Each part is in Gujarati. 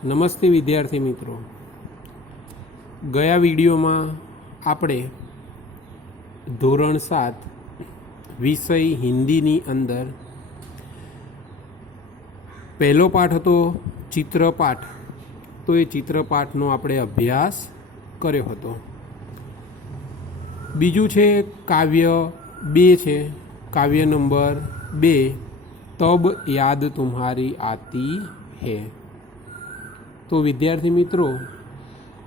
નમસ્તે વિદ્યાર્થી મિત્રો, ગયા વિડીયોમાં આપણે ધોરણ 7 વિષય હિન્દીની અંદર પહેલો પાઠ હતો ચિત્રપાઠ. તો એ ચિત્રપાઠનો આપણે અભ્યાસ કર્યો હતો. બીજું છે કાવ્ય 2 છે, કાવ્ય નંબર 2 તબ યાદ તુમ્હારી આતી હૈ. તો વિદ્યાર્થી મિત્રો,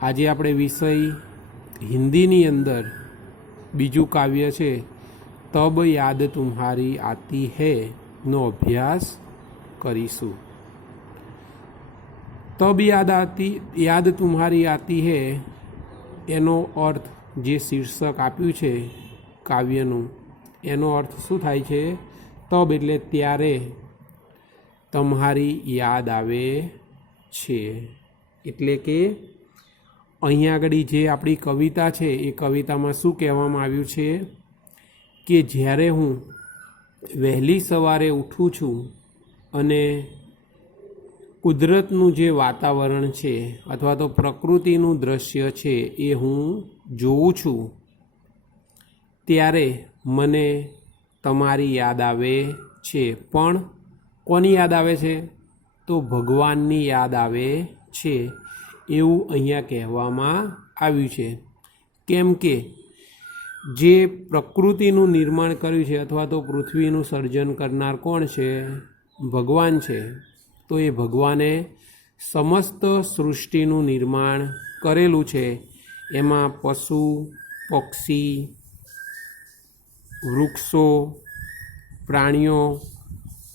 આજે આપણે વિષય હિન્દીની અંદર બીજું કાવ્ય છે તબ યાદ તુમ્હારી આતી હૈ નો અભ્યાસ કરીશું. તબ યાદ તુમ્હારી આતી હૈ એનો અર્થ જે શીર્ષક આપ્યું છે કાવ્યનું, એનો અર્થ શું થાય છે? તબ એટલે ત્યારે, તમારી યાદ આવે છે. એટલે કે અહીંયા આગળ જે આપણી કવિતા છે એ કવિતામાં શું કહેવામાં આવ્યું છે કે જ્યારે હું વહેલી સવારે ઉઠું છું અને કુદરતનું જે વાતાવરણ છે અથવા તો પ્રકૃતિનું દ્રશ્ય છે એ હું જોઉં છું, ત્યારે મને તમારી યાદ આવે છે. પણ કોની યાદ આવે છે? તો ભગવાનની યાદ આવે છે એવું અહીંયા કહેવામાં આવ્યું છે. કેમ કે જે પ્રકૃતિનું નિર્માણ કર્યું છે અથવા તો પૃથ્વીનું સર્જન કરનાર કોણ છે? ભગવાન છે. તો એ ભગવાને સમસ્ત સૃષ્ટિનું નિર્માણ કરેલું છે. એમાં પશુ, પક્ષી, વૃક્ષો, પ્રાણીઓ,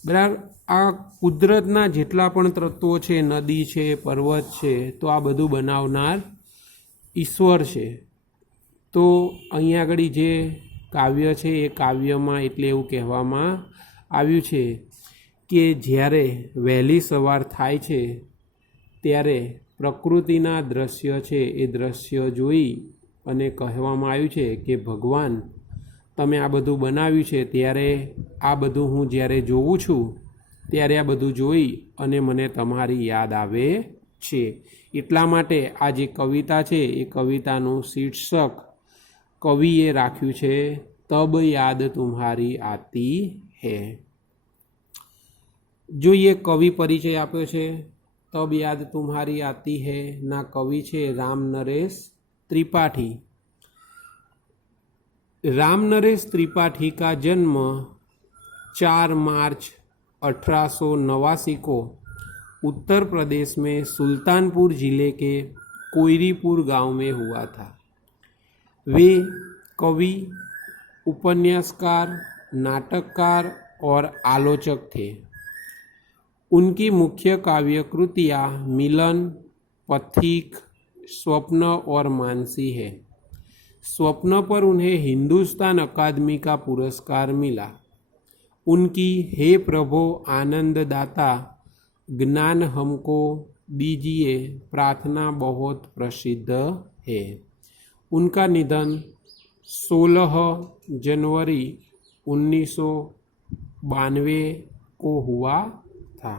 બરાબર, આ કુદરતના જેટલા પણ તત્વો છે, નદી છે, પર્વત છે, તો આ બધું બનાવનાર ઈશ્વર છે. તો અહીંયા આગળ જે કાવ્ય છે એ કાવ્યમાં એટલે એવું કહેવામાં આવ્યું છે કે જ્યારે વહેલી સવાર થાય છે ત્યારે પ્રકૃતિના દ્રશ્ય છે એ દ્રશ્ય જોઈ અને કહેવામાં આવ્યું છે કે ભગવાન તમે આ બધું બનાવ્યું છે, ત્યારે આ બધું હું જ્યારે જોઉં છું ત્યારે આ બધું જોઈ અને મને તમારી યાદ આવે છે. એટલા માટે આ જે કવિતા છે એ કવિતાનું શીર્ષક કવિએ રાખ્યું છે તબ યાદ તુમ્હારી આતી હૈ. જોઈએ કવિ પરિચય આપ્યો છે. તબ યાદ તુમ્હારી આતી હૈ ના કવિ છે રામ નરેશ त्रिपाठी. राम नरेश त्रिपाठी का जन्म 4 मार्च 1889 को उत्तर प्रदेश में सुल्तानपुर जिले के कोयरीपुर गांव में हुआ था. वे कवि, उपन्यासकार, नाटककार और आलोचक थे. उनकी मुख्य काव्य कृतियाँ मिलन, पथिक, स्वप्न और मानसी है. स्वप्न पर उन्हें हिंदुस्तान अकादमी का पुरस्कार मिला. उनकी हे प्रभो आनंददाता ज्ञान हमको दीजिए प्रार्थना बहुत प्रसिद्ध है. उनका निधन 16 जनवरी 1992 को हुआ था.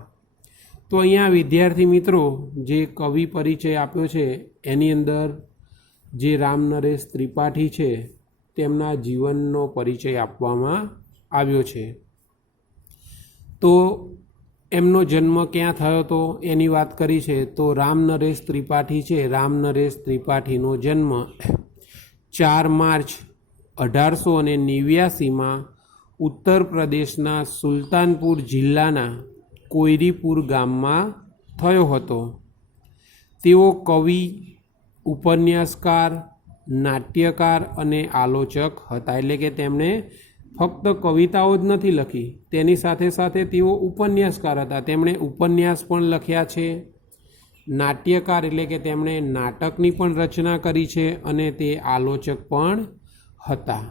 તો અહીંયા વિદ્યાર્થી મિત્રો જે કવિ પરિચય આપ્યો છે એની અંદર જે રામ નરેશ ત્રિપાઠી છે તેમના જીવનનો પરિચય આપવામાં આવ્યો છે. તો એમનો જન્મ ક્યાં થયો હતો એની વાત કરી છે. તો રામ નરેશ ત્રિપાઠી છે, રામ નરેશ ત્રિપાઠીનો જન્મ 4 માર્ચ 1889 ઉત્તર પ્રદેશના સુલતાનપુર જિલ્લાના કોયરીપુર ગામમાં થયો હતો. તેઓ કવિ, ઉપન્યાસકાર, નાટ્યકાર અને આલોચક હતા. એટલે કે તેમણે ફક્ત કવિતાઓ જ નથી લખી, તેની સાથે સાથે તેઓ ઉપન્યાસકાર હતા. તેમણે ઉપન્યાસ પણ લખ્યા છે. નાટ્યકાર એટલે કે તેમણે નાટકની પણ રચના કરી છે અને તે આલોચક પણ હતા.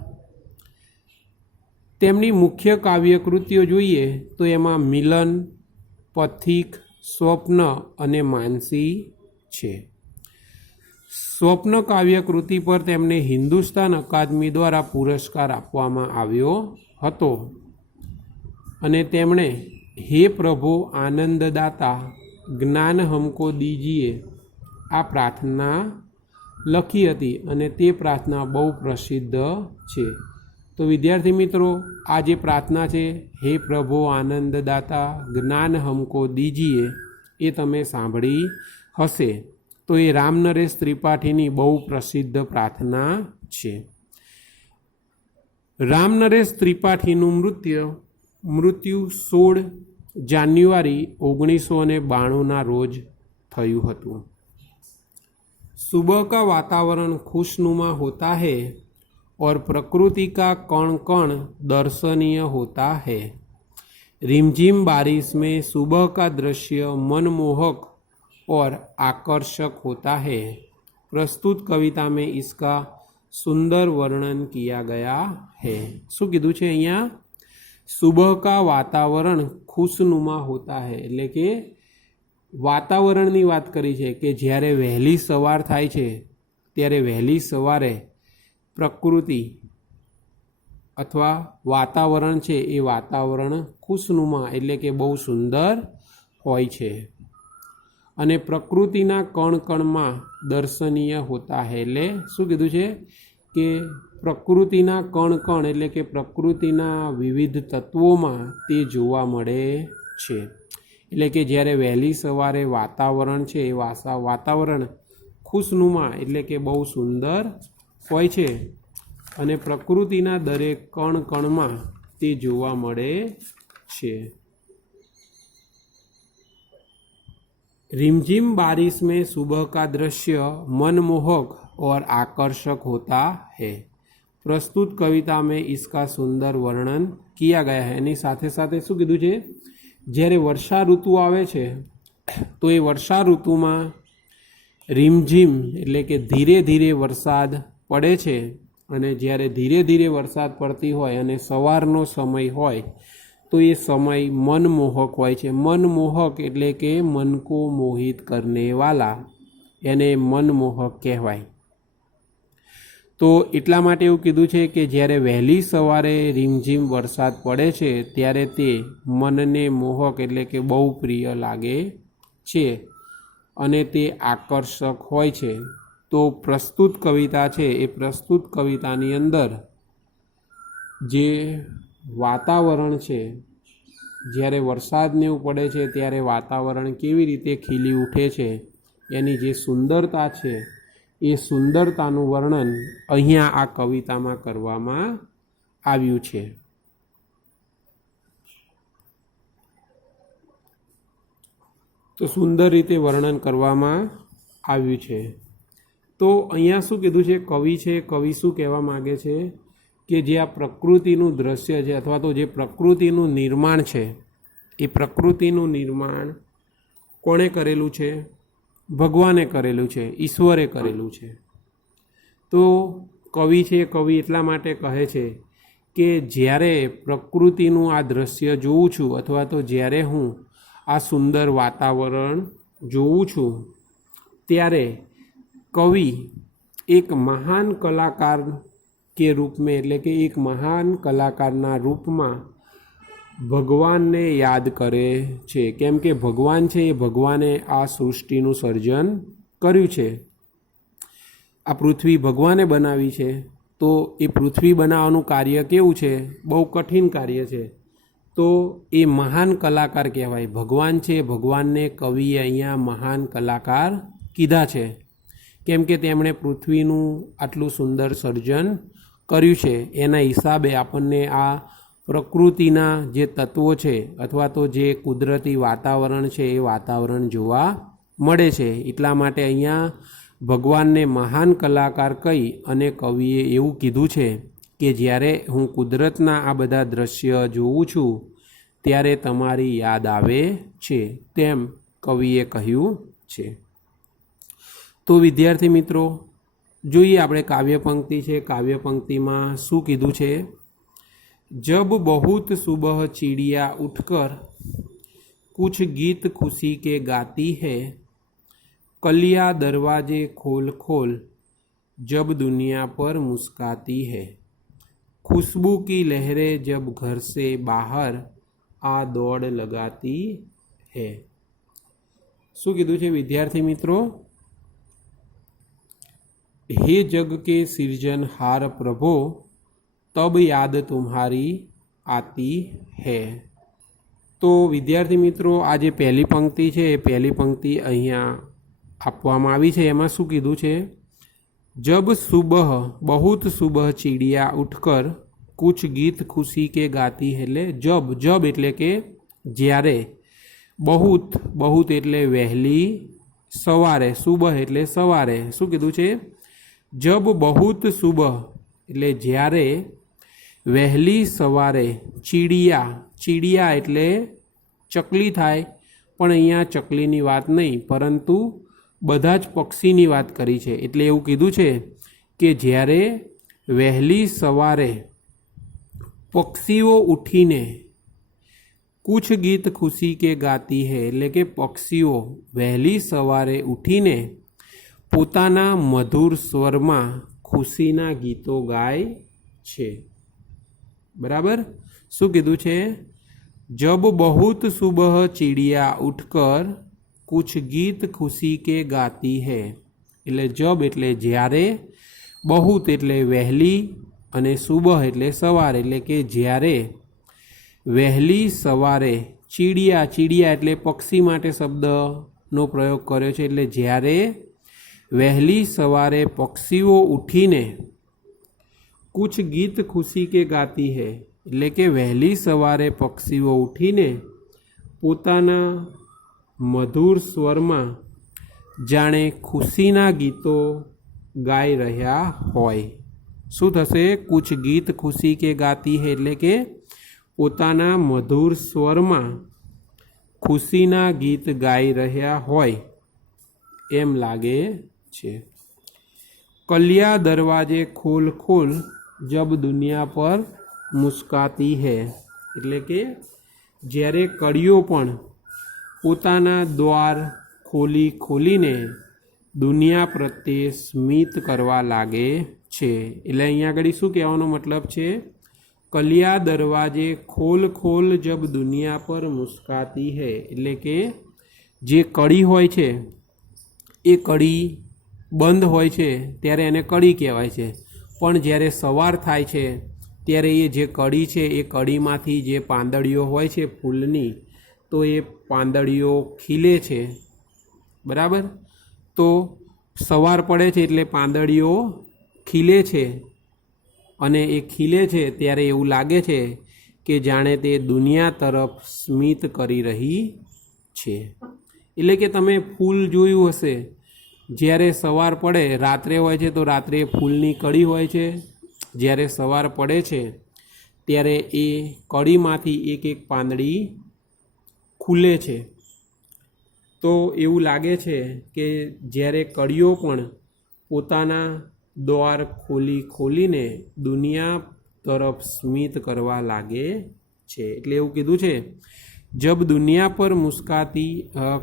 તેમની મુખ્ય કાવ્ય કૃતિઓ જોઈએ તો એમાં મિલન, પથિક, સ્વપ્ન અને માનસી છે. સ્વપ્ન કાવ્ય કૃતિ પર તેમને હિન્દુસ્તાન અકાદમી દ્વારા પુરસ્કાર આપવામાં આવ્યો હતો અને તેમણે હે પ્રભુ આનંદદાતા જ્ઞાન હમકો દીજીએ આ પ્રાર્થના લખી હતી અને તે પ્રાર્થના બહુ પ્રસિદ્ધ છે. તો વિદ્યાર્થી મિત્રો, આ જે પ્રાર્થના છે, હે પ્રભુ આનંદદાતા જ્ઞાન હમકો દીજીએ, એ તમે સાંભળી હશે. તો એ રામનરેશ ત્રિપાઠીની બહુ પ્રસિદ્ધ પ્રાર્થના છે. રામનરેશ ત્રિપાઠીનું મૃત્યુ 16 જાન્યુઆરી 1992 રોજ થયું હતું. सुबह का वातावरण खुशनुमा होता है और प्रकृति का कण कण दर्शनीय होता है. रिमझिम बारिश में सुबह का दृश्य मनमोहक और आकर्षक होता है. प्रस्तुत कविता में इसका सुंदर वर्णन किया गया है. શું કીધું છે અહીંયા? સુબહ કા વાતાવરણ ખુશનુમા હોતા હૈ, એટલે કે વાતાવરણની વાત કરી છે કે જ્યારે વહેલી સવાર થાય છે ત્યારે વહેલી સવારે પ્રકૃતિ અથવા વાતાવરણ છે એ વાતાવરણ ખુશનુમા એટલે કે બહુ સુંદર હોય છે. અને પ્રકૃતિના કણ કણમાં દર્શનીય હોતા હૈ, એટલે શું કીધું છે કે પ્રકૃતિના કણ કણ એટલે કે પ્રકૃતિના વિવિધ તત્વોમાં તે જોવા મળે છે. એટલે કે જ્યારે વહેલી સવારે વાતાવરણ છે એ વાતાવરણ ખુશનુમા એટલે કે બહુ સુંદર હોય છે અને પ્રકૃતિના દરેક કણ કણમાં તે જોવા મળે છે. रिमझिम बारिश में सुबह का दृश्य मनमोहक और आकर्षक होता है. प्रस्तुत कविता में इसका सुंदर वर्णन किया गया है. એની સાથે સાથે શું કીધું છે? જ્યારે વર્ષા ઋતુ આવે છે તો એ વર્ષા ઋતુમાં રીમઝીમ એટલે કે ધીરે ધીરે વરસાદ પડે છે અને જ્યારે ધીરે ધીરે વરસાદ પડતી હોય અને સવારનો સમય હોય તો એ સમય મનમોહક હોય છે. મનમોહક એટલે કે મન કો મોહિત કરને વાલા, એને મનમોહક કહેવાય. તો એટલા માટે એવું કીધું છે કે જ્યારે વહેલી સવારે રીમઝીમ વરસાદ પડે છે ત્યારે તે મનને મોહક એટલે કે બહુ પ્રિય લાગે છે અને તે આકર્ષક હોય છે. તો પ્રસ્તુત કવિતા છે એ પ્રસ્તુત કવિતાની અંદર જે વાતાવરણ છે, જ્યારે વરસાદને એવું પડે છે ત્યારે વાતાવરણ કેવી રીતે ખીલી ઉઠે છે, એની જે સુંદરતા છે એ સુંદરતાનું વર્ણન અહીંયા આ કવિતામાં કરવામાં આવ્યું છે. તો સુંદર રીતે વર્ણન કરવામાં આવ્યું છે. તો અહીંયા શું કીધું છે? કવિ શું કહેવા માગે છે કે જે આ પ્રકૃતિનું દ્રશ્ય છે અથવા તો જે પ્રકૃતિનું નિર્માણ છે, એ પ્રકૃતિનું નિર્માણ કોણે કરેલું છે? ભગવાને કરેલું છે, ઈશ્વરે કરેલું છે. તો કવિ છે, કવિ એટલા માટે કહે છે કે જ્યારે પ્રકૃતિનું આ દ્રશ્ય જોઉં છું અથવા તો જ્યારે હું આ સુંદર વાતાવરણ જોઉં છું ત્યારે કવિ એક મહાન કલાકાર કે રૂપ में એટલે કે એક મહાન કલાકારના રૂપમાં ભગવાનને યાદ કરે છે. કેમ કે ભગવાન છે એ ભગવાને આ સૃષ્ટિનું સર્જન કર્યું છે. આ પૃથ્વી ભગવાને બનાવી છે. તો એ પૃથ્વી બનાવવાનું કાર્ય કેવું છે? બહુ કઠિન કાર્ય છે. તો એ મહાન કલાકાર કહેવાય. ભગવાન છે, ભગવાનને કવિએ અહીંયા મહાન કલાકાર કીધા છે. કેમ કે તેમણે પૃથ્વીનું આટલું સુંદર સર્જન કર્યું છે. એના હિસાબે આપણને આ પ્રકૃતિના જે તત્વો છે અથવા તો જે કુદરતી વાતાવરણ છે એ વાતાવરણ જોવા મળે છે. એટલા માટે અહીંયા ભગવાનને મહાન કલાકાર કહી અને કવિએ એવું કીધું છે કે જ્યારે હું કુદરતના આ બધા દ્રશ્ય જોઉં છું ત્યારે તમારી યાદ આવે છે, તેમ કવિએ કહ્યું છે. તો વિદ્યાર્થી મિત્રો, જોઈએ આપણે કાવ્ય પંક્તિ છે. કાવ્ય પંક્તિમાં શું કીધું છે? जब बहुत सुबह चिड़िया उठकर कुछ गीत खुशी के गाती है, कलियां दरवाजे खोल खोल जब दुनिया पर मुस्काती है, खुशबू की लहरें जब घर से बाहर आ दौड़ लगाती है. શું કીધું છે વિદ્યાર્થી મિત્રો? हे जग के सृजनहार प्रभो तब याद तुम्हारी आती है। तो विद्यार्थी मित्रों आ जे पहली पंक्ति है पहली पंक्ति अहींया आपवामां आवी छे। एमां शुं कीधुं छे? जब सुबह बहुत सुबह चिड़िया उठकर कुछ गीत खुशी के गाती है। એટલે जब એટલે કે જ્યારે, बहुत बहुत એટલે વહેલી, સવારે, સુબહ એટલે સવારે। શું કીધું છે? जब बहुत सुबह એટલે જ્યારે, વહેલી સવારે, ચીડિયા, ચીડિયા એટલે ચકલી થાય, પણ અહીંયા ચકલીની વાત નહીં, પરંતુ બધા જ પક્ષીની વાત કરી છે। એટલે એવું કીધું છે કે જ્યારે વહેલી સવારે પક્ષીઓ ઉઠીને कुछ गीत खुशी के गाती है એટલે કે પક્ષીઓ વહેલી સવારે ઉઠીને પોતાના મધુર સ્વરમાં ખુશીના ગીતો ગાય છે। બરાબર? શું કીધું છે? जब बहुत सुबह चिड़िया उठकर कुछ गीत खुशी के गाती है। એટલે जब એટલે જ્યારે, बहुत એટલે વહેલી અને સુબહ એટલે સવારે, એટલે કે જ્યારે વહેલી સવારે ચીડિયા, ચીડિયા એટલે પક્ષી માટે શબ્દનો પ્રયોગ કર્યો છે। એટલે જ્યારે વહેલી સવારે પક્ષીઓ ઉઠીને कुछ गीत खुशी के गाती है એટલે કે વહેલી સવારે પક્ષીઓ ઉઠીને પોતાના મધુર સ્વરમાં જાણે ખુશીના ગીતો ગાઈ રહ્યા હોય। શું થશે? कुछ गीत खुशी के गाती है એટલે કે પોતાના મધુર સ્વરમાં ખુશીના ગીત ગાઈ રહ્યા હોય એમ લાગે છે। કલિયા દરવાજે ખોલ ખોલ જબ દુનિયા પર મુસ્કાતી है એટલે કે જ્યારે કળીઓ પણ પોતાના દ્વાર ખોલી ખોલીને દુનિયા પ્રત્યે સ્મિત કરવા લાગે છે। એટલે અહીંયા આગળ શું કહેવાનો મતલબ છે? कलिया दरवाजे खोल खोल जब दुनिया पर मुस्काती है એટલે કે જે કડી હોય છે એ કડી બંધ હોય છે ત્યારે એને કડી કહેવાય છે, પણ જ્યારે સવાર થાય છે ત્યારે એ જે કડી છે એ કડીમાંથી જે પાંદડીઓ હોય છે ફૂલની, તો એ પાંદડીઓ ખીલે છે। બરાબર? તો સવાર પડે છે એટલે પાંદડીઓ ખીલે છે, અને એ ખીલે છે ત્યારે એવું લાગે છે કે જાણે તે દુનિયા તરફ સ્મિત કરી રહી છે। એટલે કે તમે ફૂલ જોયું હશે, જ્યારે સવાર પડે, રાત્રે હોય છે તો રાત્રે ફૂલની કળી હોય છે, જ્યારે સવાર પડે છે ત્યારે એ કળીમાંથી એક એક પાંદડી ખુલે છે। તો એવું લાગે છે કે જ્યારે કળીઓ પણ પોતાના द्वार खोली खोलीने दुनिया तरफ स्मित करवा लागे छे। એટલે એવું કીધું છે, जब दुनिया पर मुस्काती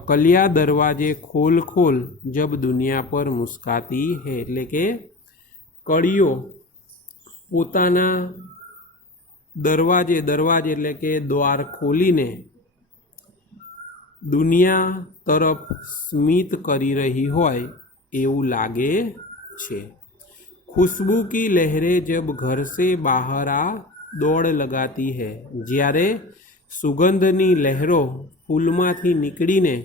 कलिया दरवाजे खोल खोल जब दुनिया पर मुस्काती है એટલે કે કળીઓ પોતાના દરવાજે, દરવાજે એટલે કે દ્વાર ખોલીને દુનિયા તરફ સ્મિત કરી રહી હોય એવું લાગે છે। खुशबू की लहरें जब घर से बाहर आ दौड़ लगाती है જ્યારે સુગંધની લહેરો ફૂલમાંથી નીકળીને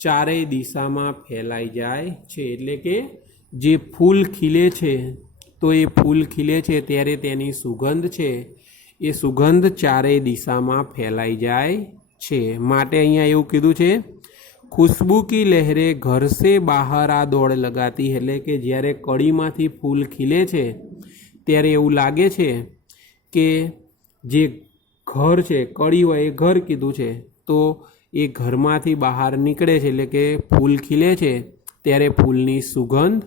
ચારેય દિશામાં ફેલાઈ જાય છે। એટલે કે જે ફૂલ ખીલે છે તો એ ફૂલ ખીલે છે ત્યારે તેની સુગંધ છે એ સુગંધ ચારેય દિશામાં ફેલાઈ જાય છે। માટે અહીંયા એવું કીધું છે, खुशबू की लहरें घर से बाहर आ दौड़ लगाती है એટલે કે જ્યારે કળીમાંથી ફૂલ ખીલે છે ત્યારે એવું લાગે છે કે જે ઘર છે, કળી હોય એ ઘર કીધું છે, તો એ ઘરમાંથી બહાર નીકળે છે એટલે કે ફૂલ ખીલે છે ત્યારે ફૂલની સુગંધ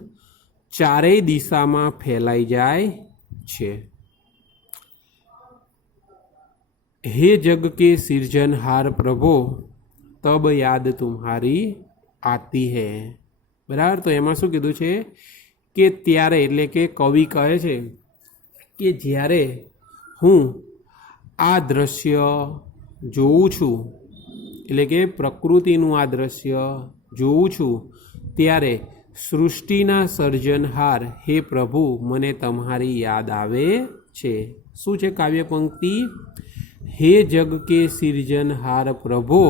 ચારેય દિશામાં ફેલાઈ જાય છે। हे जग के सृजनहार प्रभो तब याद तुम्हारी आती है। बराबर? तो एमां शुं कीधुं छे કે ત્યારે, એટલે કે કવિ કહે છે કે જ્યારે હું આ દ્રશ્ય જોઉં છું, એટલે કે પ્રકૃતિનું આ દ્રશ્ય જોઉં છું ત્યારે સૃષ્ટિના સર્જનહાર હે પ્રભુ મને તમારી યાદ આવે છે. શું છે કાવ્ય પંક્તિ? હે જગ કે સિરજનહાર પ્રભો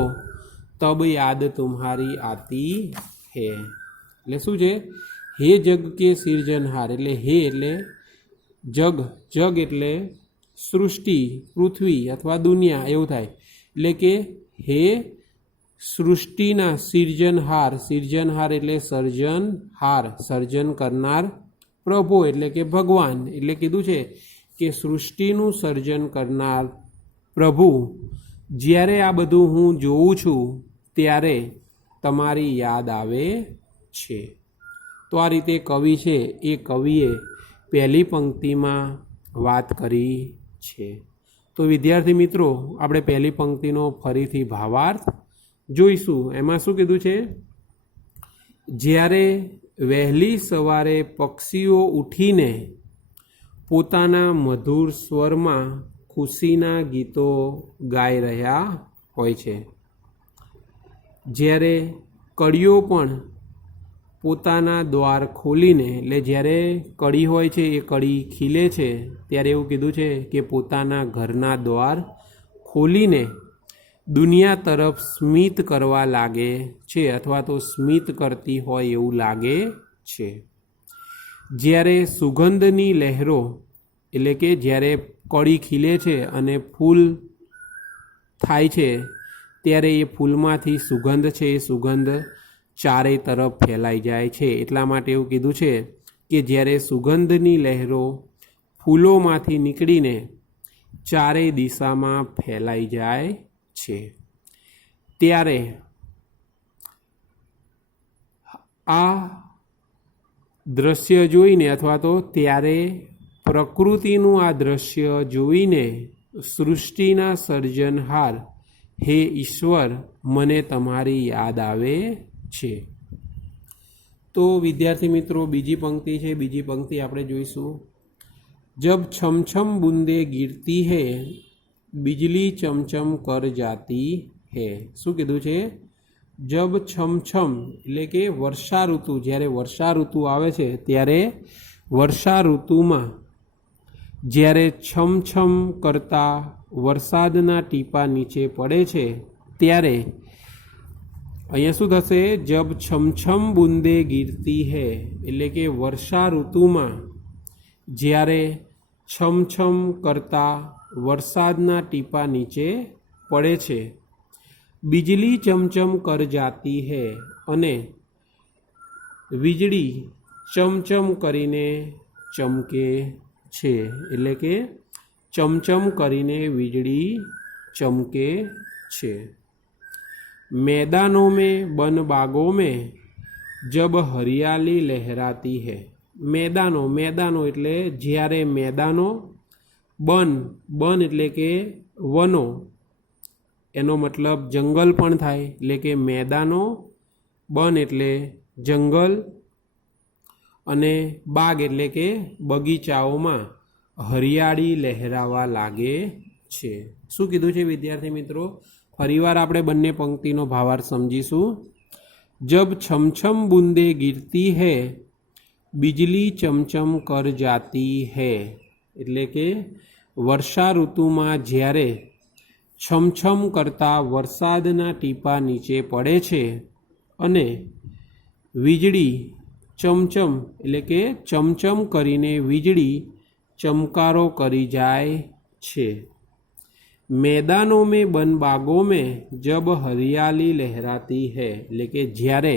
તબ યાદ તુમ્હારી આતી હે. એટલે શું છે? હે જગ કે સિરજનહાર એટલે હે એટલે જગ, જગ એટલે સૃષ્ટિ, પૃથ્વી અથવા દુનિયા એવું થાય. એટલે કે હે સૃષ્ટિના સિર્જનહાર, સિર્જનહાર એટલે સર્જનહાર, સર્જન કરનાર પ્રભુ એટલે કે ભગવાન. એટલે કીધું છે કે સૃષ્ટિનું સર્જન કરનાર પ્રભુ જ્યારે આ બધું હું જોઉં છું ત્યારે તમારી યાદ આવે છે. તો આ રીતે કવિ છે એ કવિએ પહેલી પંક્તિમાં વાત કરી છે. તો વિદ્યાર્થી મિત્રો આપણે પહેલી પંક્તિનો ફરીથી ભાવાર્થ જોઈશું. એમાં શું કીધું છે? જ્યારે વહેલી સવારે પક્ષીઓ ઉઠીને પોતાના મધુર સ્વરમાં ખુશીના ગીતો ગાઈ રહ્યા હોય છે, જ્યારે કળીઓ પણ પોતાના દ્વાર ખોલીને, એટલે જ્યારે કળી હોય છે એ કળી ખીલે છે ત્યારે એવું કીધું છે કે પોતાના ઘરના દ્વાર ખોલીને દુનિયા તરફ સ્મિત કરવા લાગે છે અથવા તો સ્મિત કરતી હોય એવું લાગે છે. જ્યારે સુગંધની લહેરો, એટલે કે જ્યારે કળી ખીલે છે અને ફૂલ થાય છે ત્યારે એ ફૂલમાંથી સુગંધ છે એ સુગંધ ચારે તરફ ફેલાઈ જાય છે. એટલા માટે એવું કીધું છે કે જ્યારે સુગંધની લહેરો ફૂલોમાંથી નીકળીને ચારેય દિશામાં ફેલાઈ જાય છે ત્યારે આ દ્રશ્ય જોઈને અથવા તો ત્યારે પ્રકૃતિનું આ દ્રશ્ય જોઈને સૃષ્ટિના સર્જનહાર હે ઈશ્વર મને તમારી યાદ આવે છે. તો વિદ્યાર્થી મિત્રો બીજી પંક્તિ છે, બીજી પંક્તિ આપણે જોઈશું. જબ છમછમ બૂંદે ગિરતી હે बिजली चमचम कर जाती है. શું કીધું છે? જબ છમછમ એટલે કે વર્ષા ઋતુ, જ્યારે વર્ષા ઋતુ આવે છે ત્યારે વર્ષા ઋતુમાં જ્યારે છમછમ કરતા વરસાદના ટીપા નીચે પડે છે ત્યારે અહીંયા શું થશે? જબ છમછમ બૂંદે ગિરતી હે એટલે કે વર્ષા ઋતુમાં જ્યારે છમછમ કરતા વરસાદના ટીપા નીચે પડે છે, बिजली चमचम कर जाती है અને વીજળી ચમચમ કરીને ચમકે છે. એટલે કે ચમચમ કરીને વીજળી ચમકે છે. मैदानों में बन बागों में जब हरियाली लहराती है. मैदानो, मैदानो એટલે જ્યારે મેદાનો, બન, બન એટલે કે વનો, એનો મતલબ જંગલ પણ થાય. એટલે કે મેદાનો, બન એટલે જંગલ અને બાગ એટલે કે બગીચાઓમાં હરિયાળી લહેરાવા લાગે છે. શું કીધું છે વિદ્યાર્થી મિત્રો? ફરીવાર આપણે બંને પંક્તિનો ભાવાર્થ સમજીશું. જબ છમછમ બૂંદે ગિરતી હૈ बिजली चमचम कर जाती है એટલે કે વર્ષા ઋતુમાં જ્યારે છમછમ કરતા વરસાદના ટીપા નીચે પડે છે અને વીજળી ચમચમ એટલે કે ચમચમ કરીને વીજળી ચમકારો કરી જાય છે. मैदानों में बन बागों में जब हरियाली लहराती है એટલે કે જ્યારે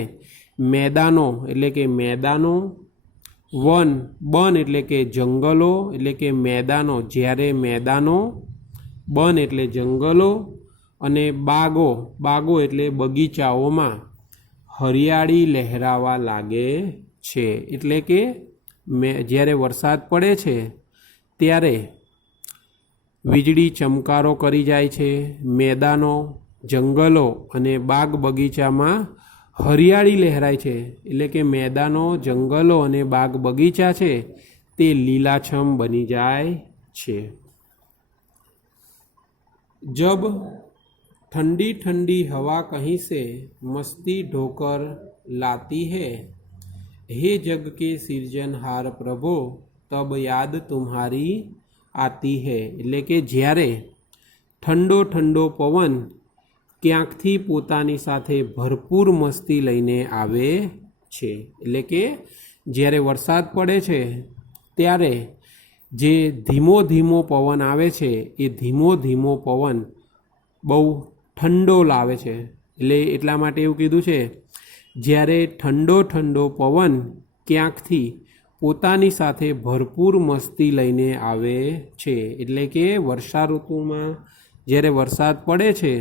મેદાનો એટલે કે મેદાનો, વન, બન એટલે કે જંગલો એટલે કે મેદાનો, જ્યારે મેદાનો, બન એટલે જંગલો અને બાગો, બાગો એટલે બગીચાઓમાં હરિયાળી લહેરાવા લાગે છે. એટલે કે જ્યારે વરસાદ પડે છે ત્યારે વીજળી ચમકારો કરી જાય છે. મેદાનો, જંગલો અને બાગ બગીચામાં હરિયાળી લહેરાય છે. એટલે કે મેદાનો, જંગલો અને બાગ બગીચા છે તે લીલાછમ બની જાય છે. जब ठंडी ठंडी हवा कहीं से मस्ती ढोकर लाती है, हे जग के सिरजनहार प्रभो तब याद तुम्हारी आती है। એટલે કે જ્યારે ઠંડો ઠંડો પવન ક્યાંકથી પોતાની સાથે ભરપૂર મસ્તી લઈને આવે છે, એટલે કે જ્યારે વરસાદ પડે છે ત્યારે જે ધીમો ધીમો પવન આવે છે એ ધીમો ધીમો પવન બહુ ઠંડો લાવે છે। એટલે એટલા માટે એવું કીધું છે, જ્યારે ઠંડો ઠંડો પવન ક્યાંકથી પોતાની સાથે ભરપૂર મસ્તી લઈને આવે છે। એટલે કે વર્ષા ઋતુમાં જ્યારે વરસાદ પડે છે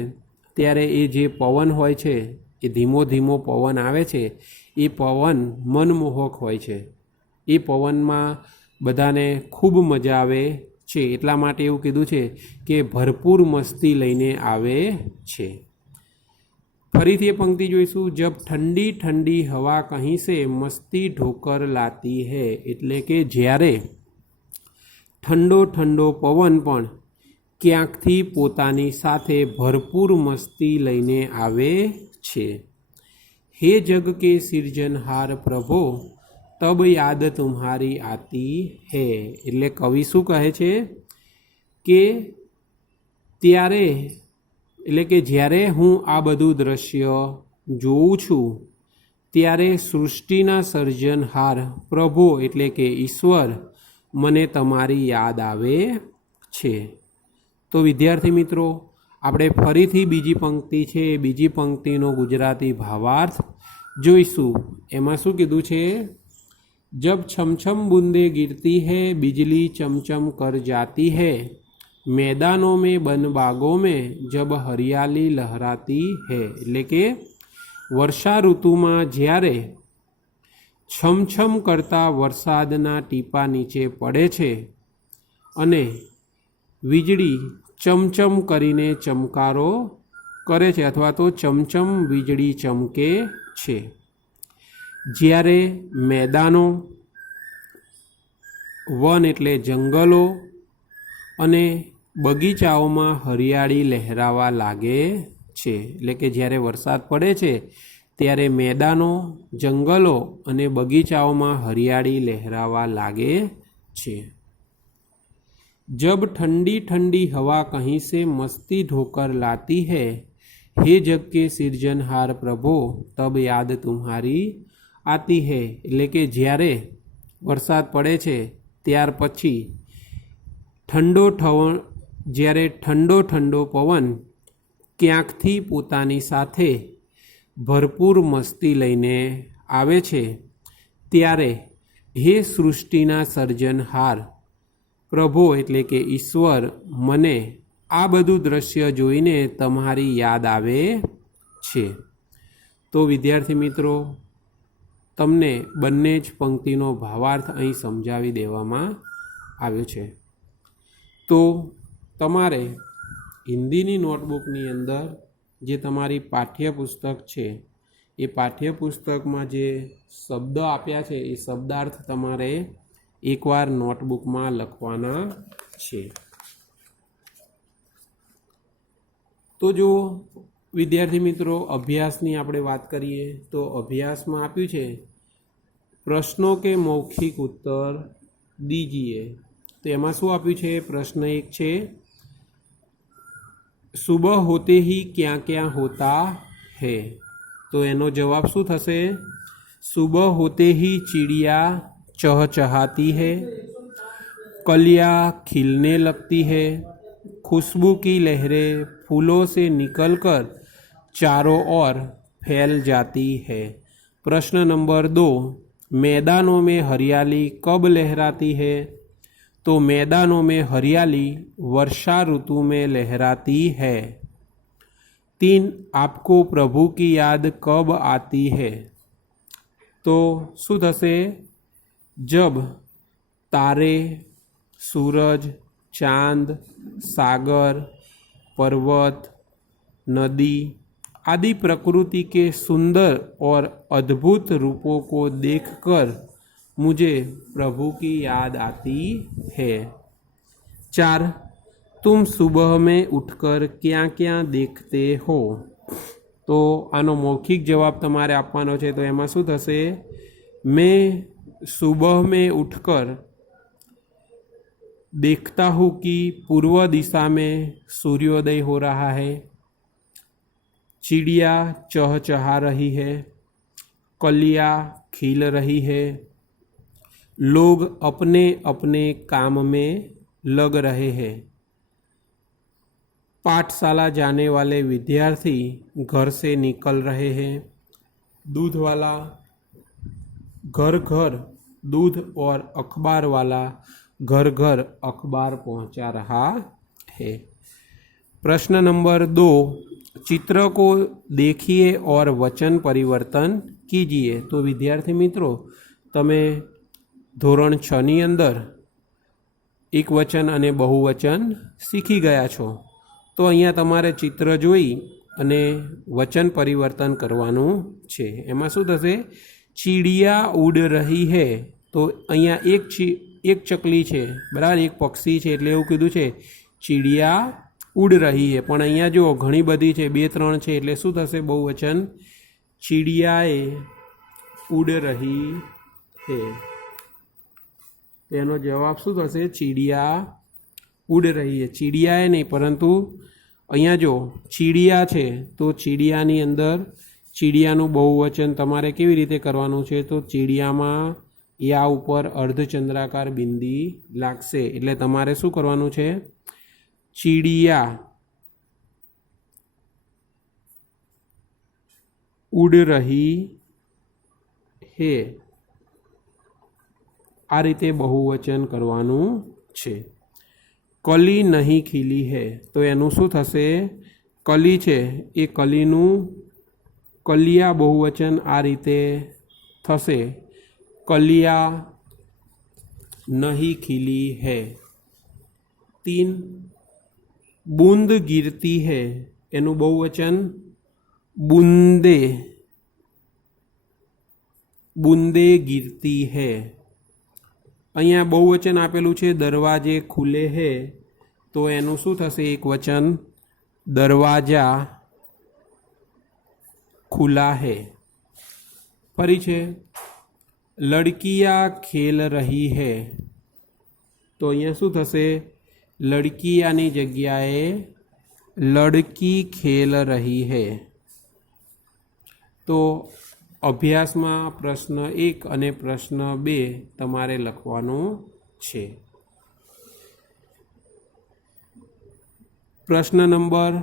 ત્યારે એ જે પવન હોય છે એ ધીમો ધીમો પવન આવે છે, એ પવન મનમોહક હોય છે, એ પવનમાં બધાને ખૂબ મજા આવે છે। એટલા માટે એવું કીધું છે કે ભરપૂર મસ્તી લઈને આવે છે। ફરીથી એ પંક્તિ જોઈશું, જબ ઠંડી ઠંડી હવા કહી સે મસ્તી ઢોકર લાતી હૈ। એટલે કે જ્યારે ઠંડો ઠંડો પવન પણ ક્યાંકથી પોતાની સાથે ભરપૂર મસ્તી લઈને આવે છે। હે જગ કે સિરજનહાર પ્રભો તબ યાદ તુમ્હારી આતી હૈ। એટલે કવિ શું કહે છે કે ત્યારે, એટલે કે જ્યારે હું આ બધું દ્રશ્ય જોઉં છું ત્યારે સૃષ્ટિના સર્જનહાર પ્રભુ એટલે કે ઈશ્વર મને તમારી યાદ આવે છે। તો વિદ્યાર્થી મિત્રો, આપણે ફરીથી બીજી પંક્તિ છે, બીજી પંક્તિનો ગુજરાતી ભાવાર્થ જોઈશું। એમાં શું કીધું છે, जब छम छम बूंदे गिरती है बिजली चमचम कर जाती है, मैदानों में बन बागों में जब हरियाली लहराती है। એટલે કે વર્ષા ઋતુમાં જ્યારે છમછમ કરતા વરસાદના ટીપા નીચે પડે છે અને વીજળી ચમચમ કરીને ચમકારો કરે છે અથવા તો ચમચમ વીજળી ચમકે છે, જ્યારે મેદાનો, વન એટલે જંગલો અને બગીચાઓમાં હરિયાળી લહેરાવા લાગે છે। એટલે કે જ્યારે વરસાદ પડે છે ત્યારે મેદાનો, જંગલો અને બગીચાઓમાં હરિયાળી લહેરાવા લાગે છે। जब ठंडी ठंडी हवा कहीं से मस्ती ढोकर लाती है, हे जग के सिरजनहार प्रभो तब याद तुम्हारी आती है। એટલે કે જ્યારે વરસાદ પડે છે ત્યાર પછી જ્યારે ઠંડો ઠંડો પવન ક્યાંકથી પોતાની સાથે ભરપૂર મસ્તી લઈને આવે છે ત્યારે હે સૃષ્ટિના સર્જનહાર પ્રભુ એટલે કે ઈશ્વર મને આ બધું દ્રશ્ય જોઈને તમારી યાદ આવે છે। તો વિદ્યાર્થી મિત્રો, તમને બંને જ પંક્તિનો ભાવાર્થ અહીં સમજાવી દેવામાં આવ્યો છે। તો તમારે હિન્દીની નોટબુકની અંદર જે તમારી પાઠ્યપુસ્તક છે એ પાઠ્યપુસ્તકમાં જે શબ્દ આપ્યા છે એ શબ્દાર્થ તમારે એકવાર નોટબુકમાં લખવાના છે। તો જો વિદ્યાર્થી મિત્રો, અભ્યાસની આપણે વાત કરીએ તો અભ્યાસમાં આપ્યું છે પ્રશ્નો કે મૌખિક ઉત્તર દીજીએ। તો એમાં શું આપ્યું છે, પ્રશ્ન 1 છે, સુબહ હોતે હી ક્યાં ક્યાં હોતા હૈ। તો એનો જવાબ શું થશે, સુબહ હોતે હી ચિડિયા चहचहाती है, कलियाँ खिलने लगती है, खुशबू की लहरें फूलों से निकलकर चारों ओर फैल जाती है। प्रश्न नंबर 2, मैदानों में हरियाली कब लहराती है। तो मैदानों में हरियाली वर्षा ऋतु में लहराती है। 3, आपको प्रभु की याद कब आती है। तो શું થશે, जब तारे, सूरज, चांद, सागर, पर्वत, नदी आदि प्रकृति के सुंदर और अद्भुत रूपों को देखकर मुझे प्रभु की याद आती है। 4, तुम सुबह में उठकर क्या क्या देखते हो। तो आनो मौखिक जवाब तमारे आपवानो छे। तो एमां शुं थशे? मैं सुबह में उठकर देखता हूँ कि पूर्व दिशा में सूर्योदय हो रहा है, चिड़िया चहचहा रही है, कलियाँ खिल रही है, लोग अपने अपने काम में लग रहे हैं, पाठशाला जाने वाले विद्यार्थी घर से निकल रहे हैं, दूध वाला घर घर दूध और अखबार वाला घर घर अखबार पहुंचा रहा है। प्रश्न नंबर 2, चित्र को देखिए और वचन परिवर्तन कीजिए। तो विद्यार्थी मित्रों, तमे धोरण 6 ની અંદર एक वचन अने बहुवचन शीखी गया छो। तो अहींया तमारे चित्र जोई अने वचन परिवर्तन करवानुं छे। एमां शुं थशे? चिड़िया उड़ रही है। तो अहींया एक चकली छे, बराबर, एक पक्षी छे, एटले एवुं कीधुं छे चिड़िया उड़ रही है। पण अहींया जो घणी बधी छे, 2-3 छे, एटले शुं थशे बहुवचन? चिड़ियाए उड़ रही है। तेनो जवाब शुं थशे? चिड़िया उड़ रही है। चिड़ियाए नहीं, परंतु अहींया जो चिड़िया छे तो चिड़ियानी अंदर चिड़ियानुं बहुवचन तमारे केवी रीते करवानुं छे? तो चिड़ियामां या उपर अर्धचंद्राकार बिंदी लागशे, एटले तमारे शुं करवानुं छे? चिड़िया उड़ रही है, आ रीते बहुवचन करवानुं छे। कली नहीं खिली है, तो एनुं शुं थशे? कली छे ए कलीनुं कलिया बहुवचन आ रीते थशे, कलिया नहीं खिली है। 3, बूंद गिरती है, एनुं बहुवचन बूंदे, बूंदे गिरती है। अहींया बहुवचन आपेलुं छे दरवाजे खुले है, तो एनुं शुं थशे एक वचन? दरवाजा खुला है। फरी छे लड़कियां खेल रही है, तो अहींया शुं थशे? लड़कियानी जग्याए लड़की खेल रही है। तो अभ्यास में प्रश्न 1 और प्रश्न 2 तमारे लखवानुं छे। प्रश्न नंबर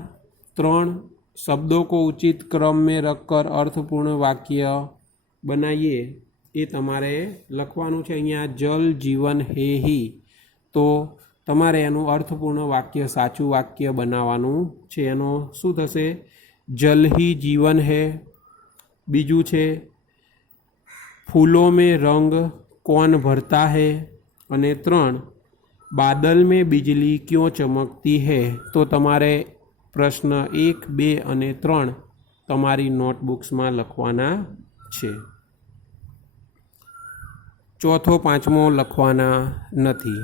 3, शब्दों को उचित क्रम में रखकर अर्थपूर्ण वाक्य बनाइए। ये तमारे लखवानुं छे। अहींया जल जीवन है ही, तो तमारे एनुं अर्थपूर्ण वाक्य, साचुं वाक्य बनाववानुं छे। एनो शुं थशे? जल ही जीवन है। बीजू छे फूलों में रंग कौन भरता है, अने 3, बादल में बिजली क्यों चमकती है। तो तमारे प्रश्न 1, 2 और 3 तमारी नोटबुक्स में लखवाना छे। चौथो 5मो लखवाना नथी।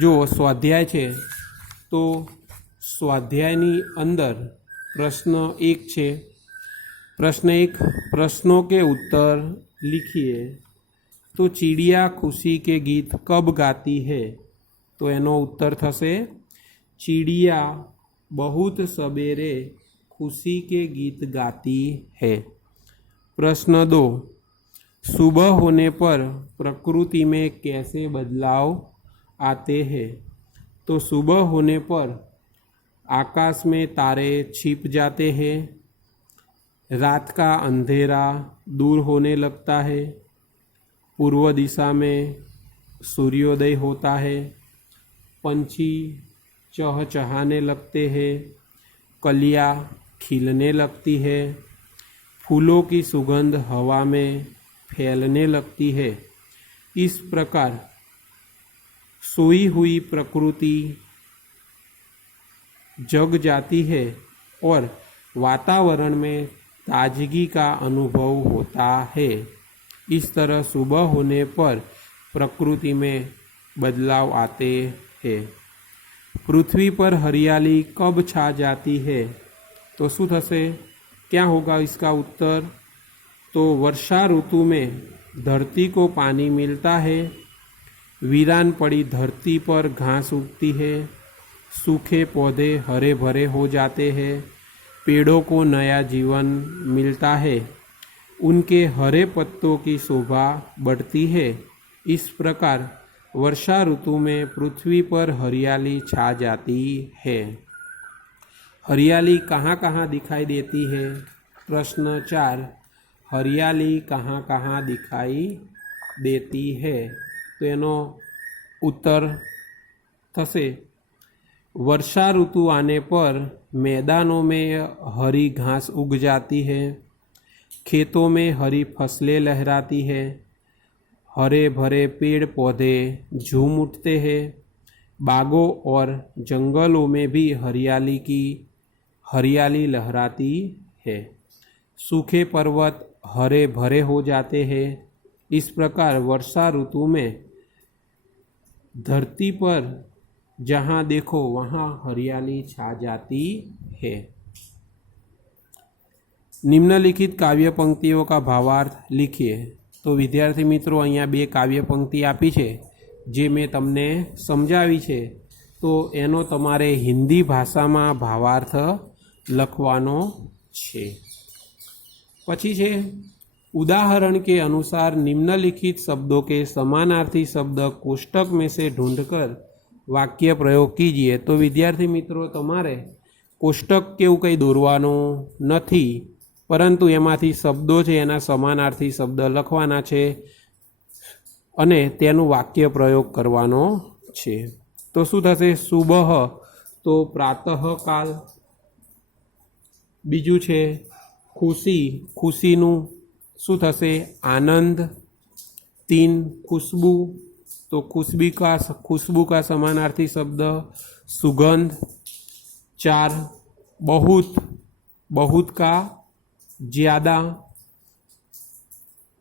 जो स्वाध्याय छे, तो स्वाध्यायनी अंदर प्रश्न 1 छे। प्रश्न 1, प्रश्नों के उत्तर लिखिए। तो चिड़िया खुशी के गीत कब गाती है? तो एनो उत्तर थशे चिड़िया बहुत सवेरे खुशी के गीत गाती है। प्रश्न 2, सुबह होने पर प्रकृति में कैसे बदलाव आते हैं? तो सुबह होने पर आकाश में तारे छिप जाते हैं, रात का अंधेरा दूर होने लगता है, पूर्व दिशा में सूर्योदय होता है, पंछी चहचहाने लगते हैं, कलियाँ खिलने लगती है, फूलों की सुगंध हवा में फैलने लगती है। इस प्रकार सोई हुई प्रकृति जग जाती है और वातावरण में ताजगी का अनुभव होता है। इस तरह सुबह होने पर प्रकृति में बदलाव आते हैं। पृथ्वी पर हरियाली कब छा जाती है? तो शुं थशे? क्या होगा इसका उत्तर? तो वर्षा ऋतु में धरती को पानी मिलता है, वीरान पड़ी धरती पर घास उगती है, सूखे पौधे हरे भरे हो जाते हैं, पेड़ों को नया जीवन मिलता है, उनके हरे पत्तों की शोभा बढ़ती है। इस प्रकार वर्षा ऋतु में पृथ्वी पर हरियाली छा जाती है। हरियाली कहाँ कहाँ दिखाई देती है? प्रश्न 4, हरियाली कहाँ कहाँ दिखाई देती है? तो एनो उत्तर थशे वर्षा ऋतु आने पर मैदानों में हरी घास उग जाती है, खेतों में हरी फसलें लहराती है, हरे भरे पेड़ पौधे झूम उठते हैं, बागों और जंगलों में भी हरियाली लहराती है, सूखे पर्वत हरे भरे हो जाते हैं। इस प्रकार वर्षा ऋतु में धरती पर जहाँ देखो वहाँ हरियाली छा जाती है। निम्नलिखित काव्य पंक्तिओं का भावार्थ लिखिए। तो विद्यार्थी मित्रों, अहींया 2 काव्य पंक्ति आपी छे जे मैं तमने समजावी छे, तो एनो तमारे हिंदी भाषा में भावार्थ लखवानो छे। पछी छे उदाहरण के अनुसार निम्नलिखित शब्दों के समानार्थी शब्द कोष्टक में से ढूंढकर वाक्य प्रयोग कीजिए। तो विद्यार्थी मित्रों, तमारे कोष्टक के कई दौरवानो नथी, परंतु एमांथी शब्दों छे एना समानार्थी शब्द लखवाना छे अने तेनुं वाक्य प्रयोग करवानो छे। तो शुं थशे? सुबह तो प्रातःकाल, बीजू छे खुशी, खुशीनुं शुं थशे? आनंद। 3 खुशबू, तो खुशबू का समानार्थी शब्द सुगंध। 4 बहुत, बहुत का ज्यादा।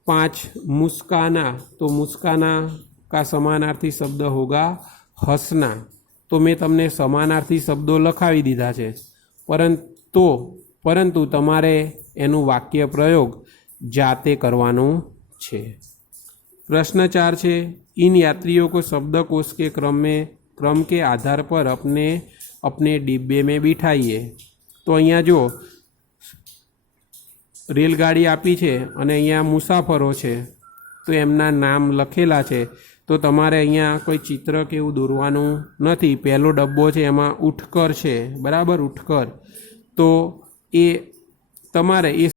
5 मुस्काना, तो मुस्काना का समानार्थी शब्द होगा हंसना। तो मैं तमने समानार्थी शब्दों लखावी दीधा है, परंतु तमारे एनु वाक्य प्रयोग जाते करवानुं छे। प्रश्न 4 छे, इन यात्रियों को शब्दकोश के क्रम के आधार पर अपने डिब्बे में बिठाइए। तो अहींया जो रेलगाड़ी आपी छे अने अहींया मुसाफरो छे, तो एमना नाम लखेला छे। तो तमारे अहींया कोई चित्र के एवुं दोरवानुं नथी। पहेलो डब्बो छे एमां उठकर छे, बराबर, उठकर। तो ए तमारे ए